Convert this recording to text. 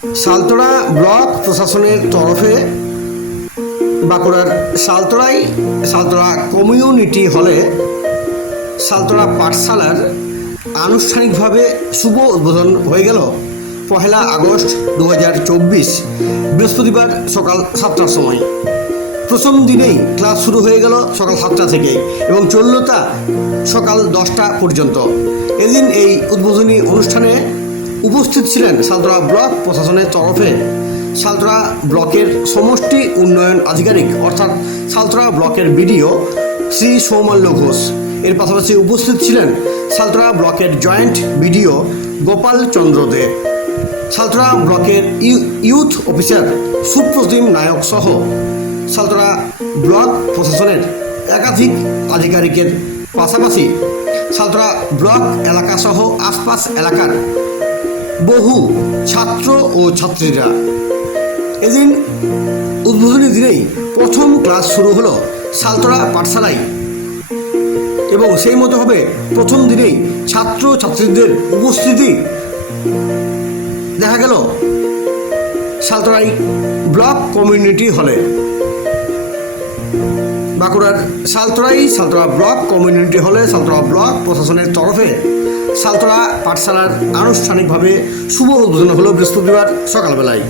Saltora block প্রশাসনের তরফে বাঁকুড়ার সালতোড়া কমিউনিটি হলে সালতোড়া পাঠশালার আনুষ্ঠানিকভাবে শুভ উদ্বোধন হয়ে গেল 1 আগস্ট 2024 বৃহস্পতিবার সকাল 7টার সময়। প্রথম দিনেই ক্লাস শুরু হয়ে গেল সকাল 7টা থেকে এবং চলল তা সকাল 10টা পর্যন্ত। এদিন এই উদ্বোধনী অনুষ্ঠানে উপস্থিত ছিলেন সালতোড়া ব্লক প্রশাসনের তরফে সালতোড়া ব্লকের সমষ্টি উন্নয়ন আধিকারিক অর্থাৎ সালতোড়া ব্লকের বিডিও শ্রী সৌমাল্য ঘোষ। এর পাশাপাশি উপস্থিত ছিলেন সালতোড়া ব্লকের জয়েন্ট বিডিও গোপাল চন্দ্র দে, সালতোড়া ব্লকের ইউথ অফিসার সুপ্রতিম নায়ক সহ সালতোড়া ব্লক প্রশাসনের একাধিক আধিকারিকের পাশাপাশি সালতোড়া ব্লক এলাকা সহ আশপাশ এলাকার বহু ছাত্র ও ছাত্রীরা। এদিন উদ্বোধনী দিনেই প্রথম ক্লাস শুরু হলো সালতোড়া পাঠশালায় এবং সেই মতো হবে প্রথম দিনেই ছাত্র ছাত্রীদের উপস্থিতি দেখা গেল সালতোড়াই ব্লক কমিউনিটি হলে। বাঁকুড়ার সালতোড়া ব্লক কমিউনিটি হলে সালতোড়া ব্লক প্রশাসনের তরফে সালতোড়া পাঠশালার আনুষ্ঠানিকভাবে শুভ উদ্বোধন হলো বৃহস্পতিবার সকালবেলায়।